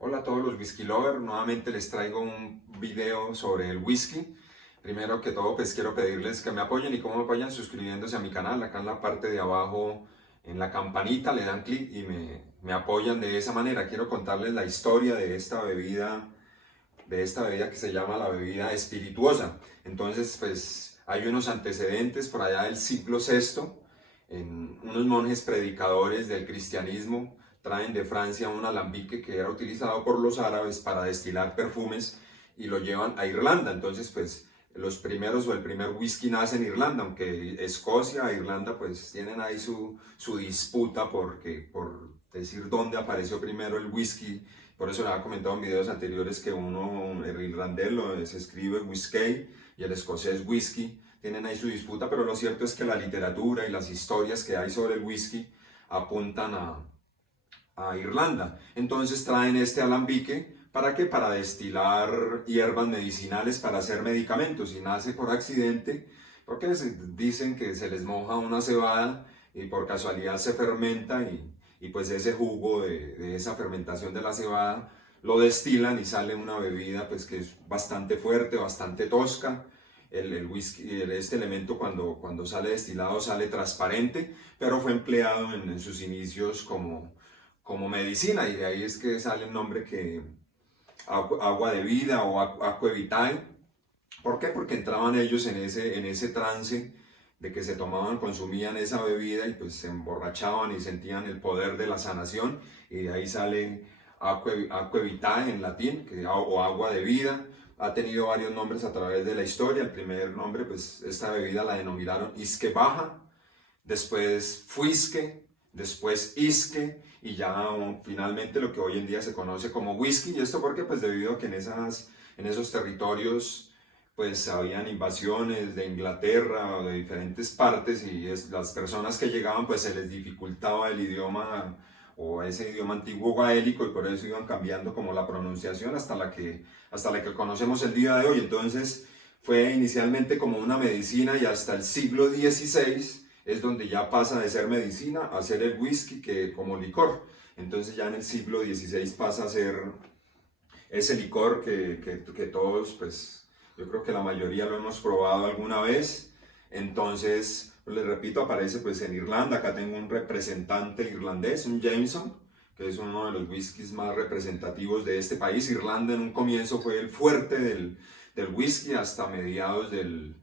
Hola a todos los whisky lovers, nuevamente les traigo un video sobre el whisky. Primero que todo, pues quiero pedirles que me apoyen y cómo me apoyan suscribiéndose a mi canal. Acá en la parte de abajo, en la campanita, le dan clic y me apoyan de esa manera. Quiero contarles la historia de esta bebida que se llama la bebida espirituosa. Entonces, pues hay unos antecedentes por allá del siglo sexto, en unos monjes predicadores del cristianismo traen de Francia un alambique que era utilizado por los árabes para destilar perfumes y lo llevan a Irlanda. Entonces, pues los primeros o el primer whisky nace en Irlanda, aunque Escocia e Irlanda pues tienen ahí su disputa por decir dónde apareció primero el whisky. Por eso les había comentado en videos anteriores que el irlandés se escribe whisky y el escocés whisky. Tienen ahí su disputa, pero lo cierto es que la literatura y las historias que hay sobre el whisky apuntan a Irlanda. Entonces traen este alambique, ¿para qué? Para destilar hierbas medicinales para hacer medicamentos, y nace por accidente, porque dicen que se les moja una cebada y por casualidad se fermenta y pues ese jugo de esa fermentación de la cebada lo destilan y sale una bebida pues que es bastante fuerte, bastante tosca. El whisky, este elemento cuando sale destilado sale transparente, pero fue empleado en sus inicios como medicina, y de ahí es que sale el nombre que agua de vida o aqua vitae. ¿Por qué? Porque entraban ellos en ese trance de que se tomaban, consumían esa bebida y pues se emborrachaban y sentían el poder de la sanación, y de ahí sale aqua vitae en latín, o agua de vida. Ha tenido varios nombres a través de la historia. El primer nombre, pues esta bebida la denominaron isque baja, después fuisque, después isque, y ya finalmente lo que hoy en día se conoce como whisky. ¿Y esto porque? Pues debido a que en esos territorios pues habían invasiones de Inglaterra o de diferentes partes, y las personas que llegaban pues se les dificultaba el idioma o ese idioma antiguo gaélico, y por eso iban cambiando como la pronunciación hasta la que conocemos el día de hoy. Entonces fue inicialmente como una medicina, y hasta el siglo XVI es donde ya pasa de ser medicina a ser el whisky que como licor. Entonces ya en el siglo XVI pasa a ser ese licor que todos, pues yo creo que la mayoría lo hemos probado alguna vez. Entonces, les repito, aparece pues en Irlanda. Acá tengo un representante irlandés, un Jameson, que es uno de los whiskies más representativos de este país. Irlanda en un comienzo fue el fuerte del whisky hasta mediados del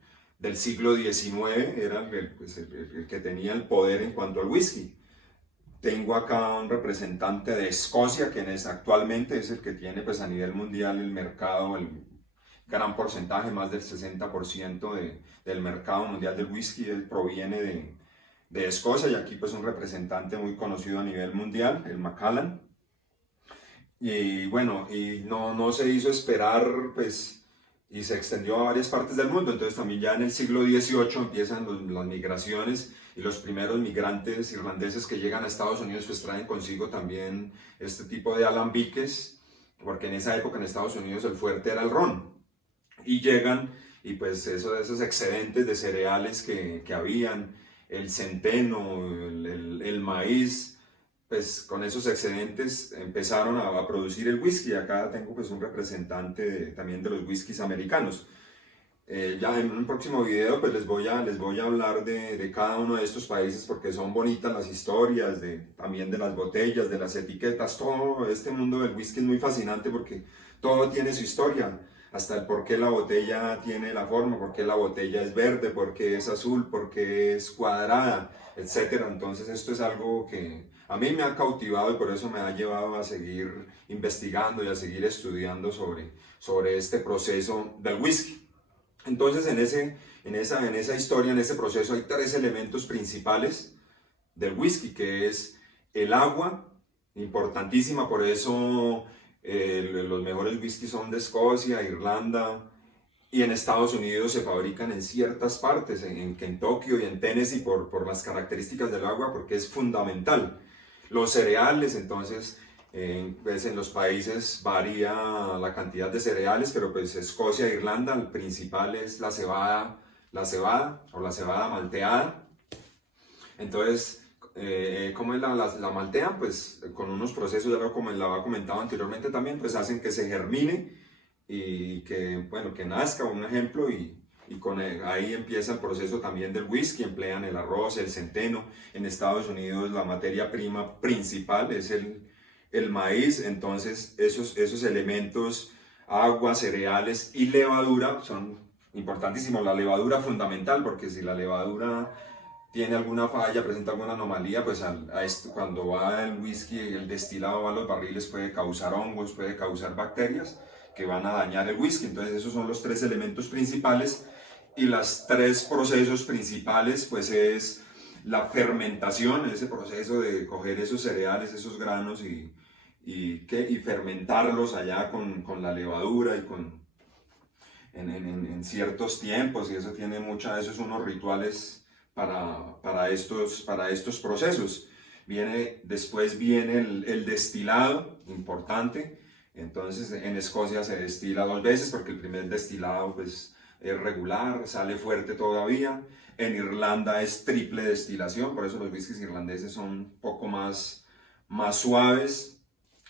siglo XIX, era el que tenía el poder en cuanto al whisky. Tengo acá un representante de Escocia, que actualmente es el que tiene pues a nivel mundial el mercado, el gran porcentaje, más del 60% del mercado mundial del whisky, él proviene de Escocia, y aquí pues un representante muy conocido a nivel mundial, el Macallan. Y bueno, y no se hizo esperar pues, y se extendió a varias partes del mundo. Entonces también ya en el siglo XVIII empiezan las migraciones, y los primeros migrantes irlandeses que llegan a Estados Unidos pues traen consigo también este tipo de alambiques, porque en esa época en Estados Unidos el fuerte era el ron, y llegan y pues esos excedentes de cereales que habían, el centeno, el maíz, pues con esos excedentes empezaron a producir el whisky. Acá tengo pues un representante también de los whiskies americanos. Ya en un próximo video pues les voy a hablar de cada uno de estos países, porque son bonitas las historias, también de las botellas, de las etiquetas. Todo este mundo del whisky es muy fascinante porque todo tiene su historia, hasta el por qué la botella tiene la forma, por qué la botella es verde, por qué es azul, por qué es cuadrada, etcétera. Entonces esto es algo que a mí me ha cautivado, y por eso me ha llevado a seguir investigando y a seguir estudiando sobre este proceso del whisky. Entonces en esa historia, en ese proceso, hay tres elementos principales del whisky, que es el agua, importantísima. Por eso los mejores whiskies son de Escocia, Irlanda, y en Estados Unidos se fabrican en ciertas partes, en Kentucky y en Tennessee, por las características del agua, porque es fundamental. Los cereales, entonces, pues en los países varía la cantidad de cereales, pero pues Escocia e Irlanda, el principal es la cebada o la cebada malteada. Entonces, ¿Cómo es la maltean? Pues con unos procesos, ya como lo había comentado anteriormente también, pues hacen que se germine y que, bueno, que nazca, un ejemplo, y ahí empieza el proceso también del whisky. Emplean el arroz, el centeno. En Estados Unidos la materia prima principal es el maíz, entonces esos elementos, agua, cereales y levadura son importantísimos. La levadura fundamental, porque si la levadura tiene alguna falla, presenta alguna anomalía, pues cuando va el whisky, el destilado va a los barriles, puede causar hongos, puede causar bacterias que van a dañar el whisky. Entonces esos son los tres elementos principales, y los tres procesos principales pues es la fermentación, ese proceso de coger esos cereales, esos granos y fermentarlos allá con la levadura y en ciertos tiempos, y eso tiene esos son unos rituales para estos procesos. Después viene el destilado, importante. Entonces en Escocia se destila 2 veces porque el primer destilado pues es regular, sale fuerte todavía. En Irlanda es triple destilación, por eso los whiskies irlandeses son un poco más suaves.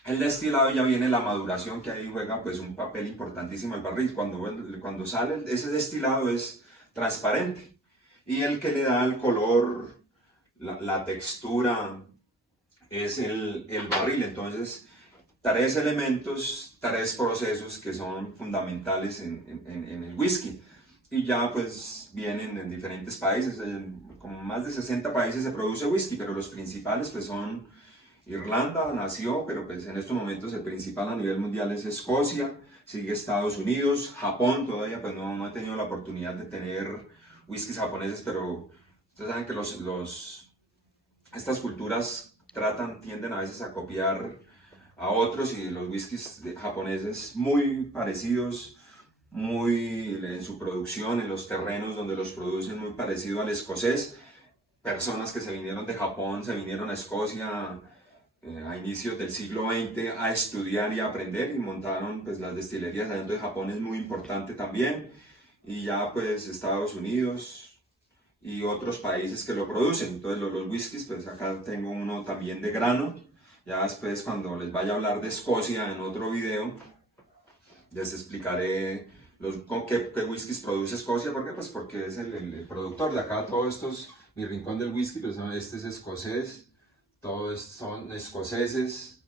El destilado, ya viene la maduración, que ahí juega pues un papel importantísimo el barril. Cuando sale ese destilado es transparente, y el que le da el color, la textura, es el barril. Entonces, 3 elementos, 3 procesos que son fundamentales en el whisky. Y ya pues vienen en diferentes países, como más de 60 países se produce whisky, pero los principales pues son Irlanda, nació, pero pues en estos momentos el principal a nivel mundial es Escocia, sigue Estados Unidos, Japón. Todavía pues no he tenido la oportunidad de tener whiskies japoneses, pero ustedes saben que estas culturas tienden a veces a copiar a otros, y los whiskies japoneses muy parecidos, muy en su producción, en los terrenos donde los producen, muy parecido al escocés. Personas que se vinieron de Japón, se vinieron a Escocia a inicios del siglo XX a estudiar y a aprender, y montaron pues las destilerías. Adentro de Japón es muy importante también, y ya pues Estados Unidos y otros países que lo producen. Entonces los whiskies, pues acá tengo uno también de grano. Ya después, cuando les vaya a hablar de Escocia en otro video, les explicaré qué whiskies produce Escocia. ¿Por qué? Pues porque es el productor de acá. Todo esto es mi rincón del whisky, pues este es escocés, todos son escoceses,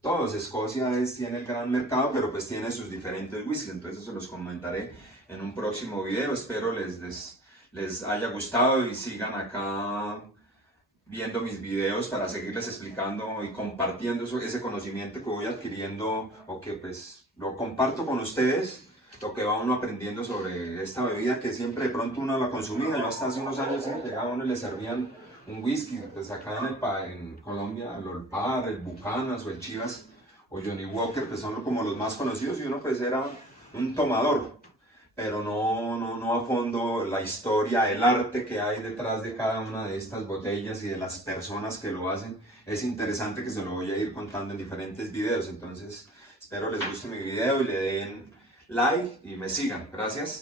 todos. Escocia tiene el gran mercado, pero pues tiene sus diferentes whiskies. Entonces eso se los comentaré en un próximo video. Espero les haya gustado y sigan acá viendo mis videos para seguirles explicando y compartiendo ese conocimiento que voy adquiriendo, o que pues lo comparto con ustedes, lo que va uno aprendiendo sobre esta bebida que siempre de pronto uno la consumía. Yo hasta hace unos años llegaba uno y le servían un whisky, pues acá en Colombia el Olpar, el Bucanas o el Chivas o Johnny Walker pues son como los más conocidos, y uno pues era un tomador, pero no a fondo la historia, el arte que hay detrás de cada una de estas botellas y de las personas que lo hacen. Es interesante, que se lo voy a ir contando en diferentes videos. Entonces espero les guste mi video y le den like y me sigan. Gracias.